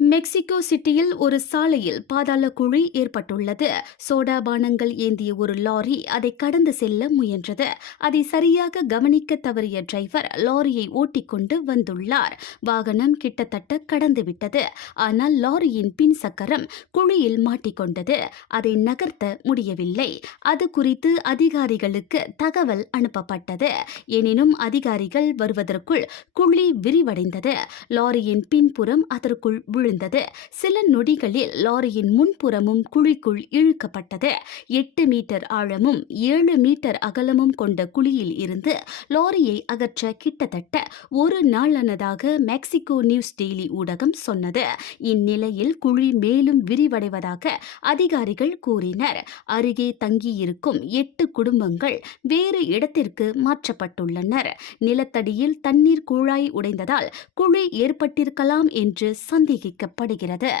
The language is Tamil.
மெக்சிகோ சிட்டியில் ஒரு சாலையில் பாதாள குழி ஏற்பட்டுள்ளது. சோடா பானங்கள் ஏந்திய ஒரு லாரி அதை கடந்து செல்ல முயன்றது. அதை சரியாக கவனிக்க தவறிய டிரைவர் லாரியை ஓட்டிக்கொண்டு வந்துள்ளார். வாகனம் கிட்டத்தட்ட கடந்துவிட்டது. ஆனால் லாரியின் பின் சக்கரம் குழியில் மாட்டிக்கொண்டது. அதை நகர்த்த முடியவில்லை. அது குறித்து அதிகாரிகளுக்கு தகவல் அனுப்பப்பட்டது. எனினும் அதிகாரிகள் வருவதற்குள் குழி விரிவடைந்தது. லாரியின் பின்புறம் அதற்குள் விழுந்தது. சில நொடிகளில் லாரியின் முன்புறமும் குழிக்குள் இழுக்கப்பட்டது. 8 மீட்டர் ஆழமும் 7 மீட்டர் அகலமும் கொண்ட குழியில் இருந்து லாரியை அகற்ற கிட்டத்தட்ட ஒரு நாளானதாக மெக்சிகோ நியூஸ் டெய்லி ஊடகம் சொன்னது. இந்நிலையில் குழி மேலும் விரிவடைவதாக அதிகாரிகள் கூறினர். அருகே தங்கியிருக்கும் 8 குடும்பங்கள் வேறு இடத்திற்கு மாற்றப்பட்டுள்ளனர். நிலத்தடியில் தண்ணீர் குழாய் உடைந்ததால் குழி ஏற்பட்டிருக்கலாம் என்று சந்தேகிக்கப்படுகிறது.